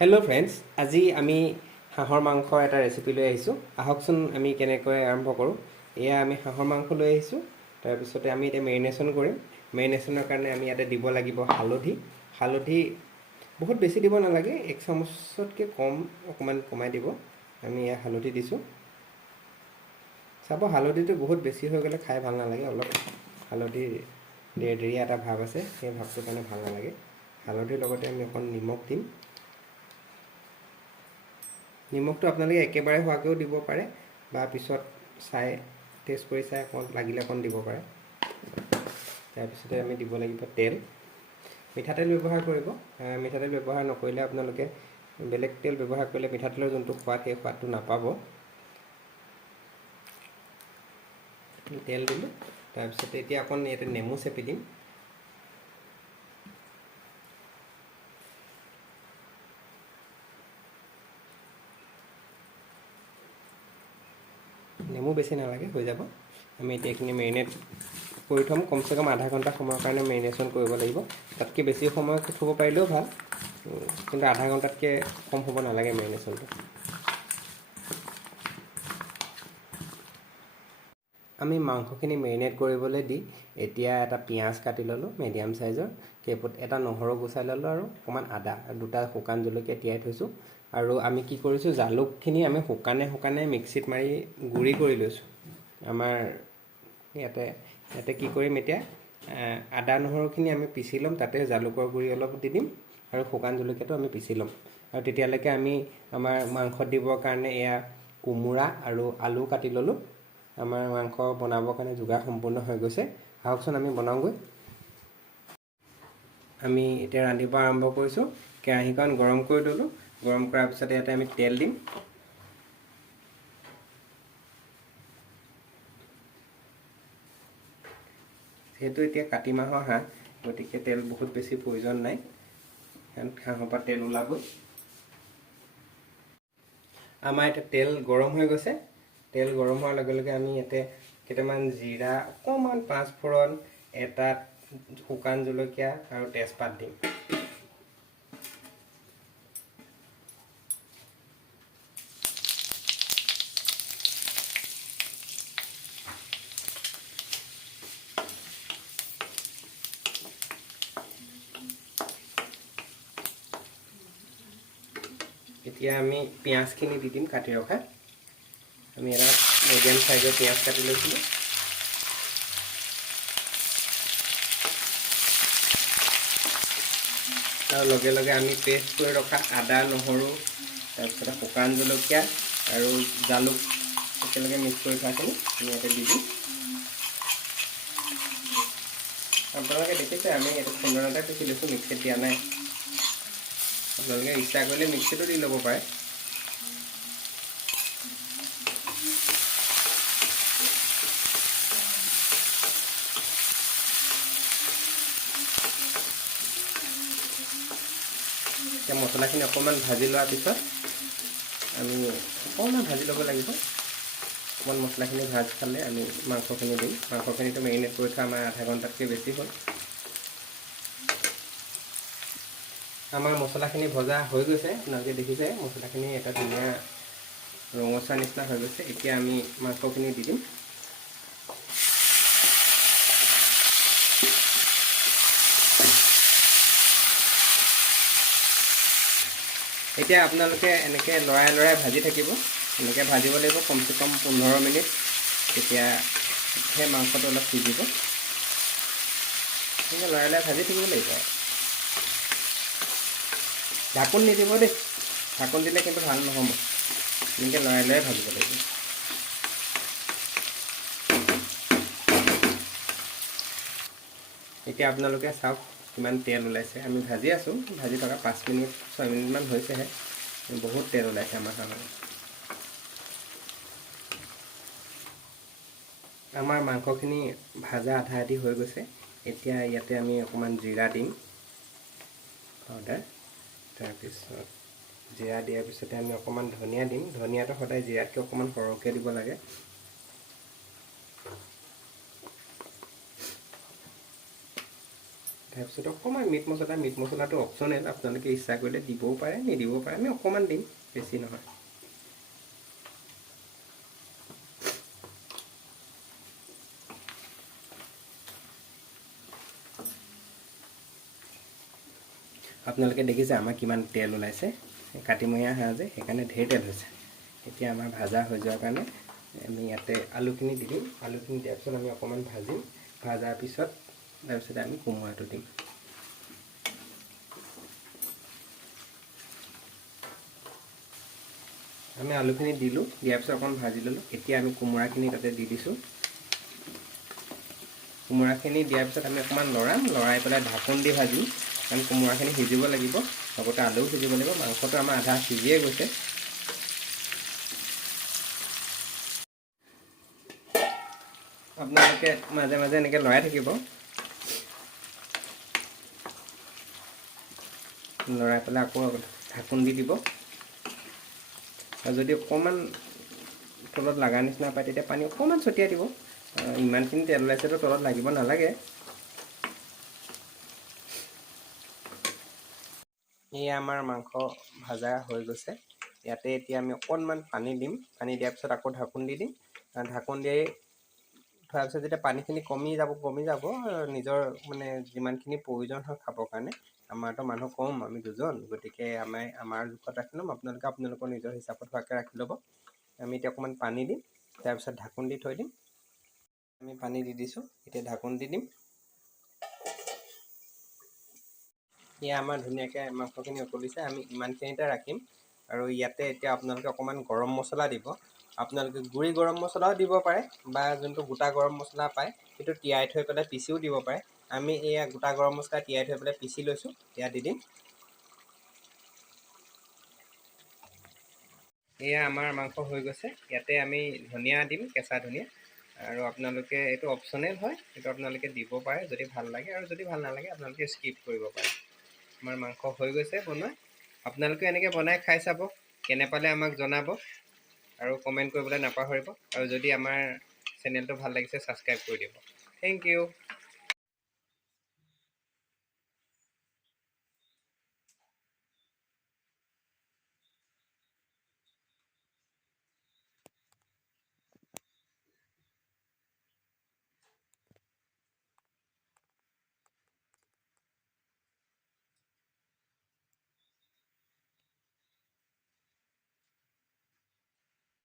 Hello' friends, আজি আমি হাঁহৰ মাংসৰ এটা ৰেচিপি লৈ আহিছোঁ। আহকচোন আমি কেনেকৈ আৰম্ভ কৰোঁ। এয়া আমি হাঁহৰ মাংস লৈ আহিছোঁ। তাৰপিছতে আমি এতিয়া মেৰিনেশ্যন কৰিম। মেৰিনেশ্যনৰ কাৰণে আমি ইয়াতে দিব লাগিব হালধি বহুত বেছি দিব নালাগে, 1 চামুচতকৈ কম, অকণমান কমাই দিব। আমি ইয়াত হালধি দিছোঁ। চাব, হালধিটো বহুত বেছি হৈ গ'লে খাই ভাল নালাগে। অলপ হালধি দেৰদেৰীয়া এটা ভাৱ আছে, সেই ভাৱটোৰ কাৰণে ভাল নালাগে। হালধিৰ লগতে আমি অকণ নিমখ দিম। নিমখটো আপোনালোকে একেবাৰে হোৱাকৈও দিব পাৰে বা পিছত চাই টেষ্ট কৰি চাই অকণ লাগিলে অকণ দিব পাৰে। তাৰপিছতে আমি দিব লাগিব তেল। মিঠাতেল ব্যৱহাৰ কৰিব। মিঠাতেল ব্যৱহাৰ নকৰিলে আপোনালোকে বেলেগ তেল ব্যৱহাৰ কৰিলে মিঠাতেলৰ যোনটো সোৱাদ, সেই সোৱাদটো নাপাব। তেল দিলোঁ। তাৰপিছতে এতিয়া অকণ ইয়াতে নেমু চেপি দিম। নেমু বেছি নালাগে, হৈ যাব। আমি এতিয়া এইখিনি মেৰিনেট কৰি থ'ম। কমচে কম আধা ঘণ্টা সময়ৰ কাৰণে মেৰিনেশ্যন কৰিব লাগিব। তাতকৈ বেছি সময় থ'ব পাৰিলেও ভাল, কিন্তু আধা ঘণ্টাতকৈ কম হ'ব নালাগে মেৰিনেশ্যনটো। আমি মাংসখিনি মেৰিনেট কৰিবলৈ দি এতিয়া এটা পিঁয়াজ কাটি ল'লোঁ মিডিয়াম চাইজৰ, কেইফুট, এটা নহৰু গুচাই ল'লোঁ আৰু অকণমান আদা, 2টা শুকান জলকীয়া তিয়াই থৈছোঁ। আৰু আমি কি কৰিছোঁ, জালুকখিনি আমি শুকানে মিক্সিত মাৰি গুড়ি কৰি লৈছোঁ। আমাৰ ইয়াতে কি কৰিম এতিয়া, আদা নহৰুখিনি আমি পিচি ল'ম, তাতে জালুকৰ গুড়ি অলপ দি দিম আৰু শুকান জলকীয়াটো আমি পিচি ল'ম। আৰু তেতিয়ালৈকে আমি আমাৰ মাংসত দিবৰ কাৰণে এয়া কোমোৰা আৰু আলু কাটি ল'লোঁ। আমাৰ মাংস বনাবৰ কাৰণে যোগাৰ সম্পূৰ্ণ হৈ গৈছে। আহকচোন আমি বনাওঁগৈ। আমি এতিয়া ৰান্ধিব আৰম্ভ কৰিছোঁ। কেৰাহীখন গৰম কৰি ল'লোঁ। গৰম কৰাৰ পিছতে ইয়াতে আমি তেল দিম। যিহেতু এতিয়া কাতি মাহৰ হাঁহ, গতিকে তেল বহুত বেছি প্ৰয়োজন নাই, কাৰণ হাঁহৰ পৰা তেল ওলাবই। আমাৰ এতিয়া তেল গৰম হৈ গৈছে। তেল গৰম হোৱাৰ লগে লগে আমি ইয়াতে কেইটামান জিৰা, অকণমান পাঁচফোৰণ, এটা শুকান জলকীয়া আৰু তেজপাত দিম। এতিয়া আমি পিঁয়াজখিনি দি দিম কাটি ৰখা। আমি এটা মিডিয়াম চাইজৰ পিঁয়াজ কাটি লৈছিলোঁ। আৰু লগে লগে আমি পেষ্ট কৰি ৰখা আদা, নহৰু, তাৰপিছতে শুকান জলকীয়া আৰু জালুক একেলগে মিক্স কৰি থোৱাখিনি আমি ইয়াতে দি দিম। আপোনালোকে দেখিছে আমি এইটো খুন্দনাতে পিচি লৈছোঁ, মিক্সিত দিয়া নাই। আপোনালোকে ইচ্ছা কৰিলে মিক্সিতো দি ল'ব পাৰে। এতিয়া মছলাখিনি অকণমান ভাজি লোৱাৰ পিছত আমি অকণমান ভাজি ল'ব লাগিব। অকণমান মছলাখিনি ভাজ খালে আমি মাংসখিনি দিম। মাংসখিনিতো মেৰিনেট কৰি থোৱা আমাৰ আধা ঘণ্টাতকৈ বেছি হ'ল। আমাৰ মছলাখিনি ভজা হৈ গৈছে। আপোনালোকে দেখিছে মছলাখিনি এটা ধুনীয়া ৰঙচুৱা নিচিনা হৈ গৈছে। এতিয়া আমি মাংসখিনি দি দিম। এতিয়া আপোনালোকে এনেকৈ লৰাই ভাজি থাকিব। এনেকৈ ভাজিব লাগিব কমচে কম 15 মিনিট। তেতিয়া সেই মাংসটো অলপ সিজিব। এনেকৈ লৰাই ভাজি থাকিব লাগিব। ঢাকোন নিদিব দেই, ঢাকোন দিলে কিন্তু ভাল নহ'ব। এনেকৈ লৰাই ভাজিব লাগিব। এতিয়া আপোনালোকে চাওক কিমান তেল ওলাইছে। আমি ভাজি আছোঁ, ভাজি থকা 5 মিনিট 6 মিনিটমান হৈছেহে, বহুত তেল ওলাইছে আমাৰ হাঁহত। আমাৰ মাংসখিনি ভাজা আধা আধি হৈ গৈছে। এতিয়া ইয়াতে আমি অকণমান জিৰা দিম পাউডাৰ। তাৰপিছত জিৰা দিয়াৰ পিছতে আমি অকণমান ধনিয়া দিম। ধনিয়াটো সদায় জিৰাতকৈ অকণমান সৰহকৈ দিব লাগে। তাৰপিছত অকণমান মিট মছলাটো অপশ্যনেল, আপোনালোকে ইচ্ছা কৰিলে দিবও পাৰে নিদিবও পাৰে, আমি অকণমান দিম, বেছি নহয়। আপোনালোকে দেখিছে আমাৰ কিমান তেল ওলাইছে, কাতিমহীয়া হাঁহ যে সেইকাৰণে ঢেৰ তেল হৈছে। এতিয়া আমাৰ ভাজা হৈ যোৱাৰ কাৰণে আমি ইয়াতে আলুখিনি দি দিম। আলুখিনি দিয়াৰ পিছত আমি অকণমান ভাজিম, ভাজাৰ পিছত তাৰপিছতে আমি কোমোৰাটো দিম। আমি আলুখিনি দিলোঁ, দিয়াৰ পিছত অকণমান ভাজি ল'লোঁ। এতিয়া আমি কোমোৰাখিনি তাতে দি দিছোঁ। কোমোৰাখিনি দিয়াৰ পিছত আমি অকণমান লৰাই পেলাই ঢাকোন দি ভাজিম, কাৰণ কোমোৰাখিনি সিজিব লাগিব, লগতে আলুও সিজিব লাগিব। মাংসটো আমাৰ আধা সিজিয়ে গৈছে। আপোনালোকে মাজে মাজে এনেকৈ লৰাই থাকিব, লৰাই পেলাই আকৌ ঢাকোন দি দিব। আৰু যদি অকণমান তলত লগা নিচিনা পায় তেতিয়া পানী অকণমান ছটিয়াই দিব। ইমানখিনি তেল ওলাইছেতো তলত লাগিব নালাগে। এয়া আমাৰ মাংস ভাজা হৈ গৈছে। ইয়াতে এতিয়া আমি অকণমান পানী দিম, পানী দিয়াৰ পিছত আকৌ ঢাকোন দি দিম। ঢাকোন দি থোৱাৰ পিছত যেতিয়া পানীখিনি কমি যাব নিজৰ মানে যিমানখিনি প্ৰয়োজন হয় খাবৰ কাৰণে। আমাৰতো মানুহ কম, আমি দুজন, গতিকে আমাৰ জোখত ৰাখি ল'ম, আপোনালোকৰ নিজৰ হিচাপত হোৱাকৈ ৰাখি ল'ব। আমি এতিয়া অকণমান পানী দিম, তাৰপিছত ঢাকোন দি থৈ দিম। আমি পানী দি দিছোঁ, এতিয়া ঢাকোন দি দিম। এয়া আমাৰ ধুনীয়াকৈ মাংসখিনি উতলিছে, আমি ইমানখিনিতে ৰাখিম। আৰু ইয়াতে এতিয়া আপোনালোকে অকণমান গৰম মছলা দিব। আপোনালোকে গুড়ি গৰম মছলাও দিব পাৰে, বা যোনটো গোটা গৰম মছলা পায় সেইটো তিয়াই থৈ পেলাই পিচিও দিব পাৰে। আমি এয়া গোটা গৰম মছলা তিয়াই থৈ পেলাই পিচি লৈছোঁ, এয়া দি দিম। এয়া আমাৰ মাংস হৈ গৈছে। ইয়াতে আমি ধনিয়া দিম, কেঁচা ধনিয়া। আৰু আপোনালোকে এইটো অপশ্যনেল হয়, এইটো আপোনালোকে দিব পাৰে যদি ভাল লাগে, আৰু যদি ভাল নালাগে আপোনালোকে স্কিপ কৰিব পাৰে। আমাৰ মাংস হৈ গৈছে বনোৱা। আপোনালোকে এনেকৈ বনাই খাই চাব, কেনে পালে আমাক জনাব, আৰু কমেণ্ট কৰিবলৈ নাপাহৰিব। আৰু যদি আমাৰ চেনেলটো ভাল লাগিছে ছাবস্ক্ৰাইব কৰি দিব। Thank U.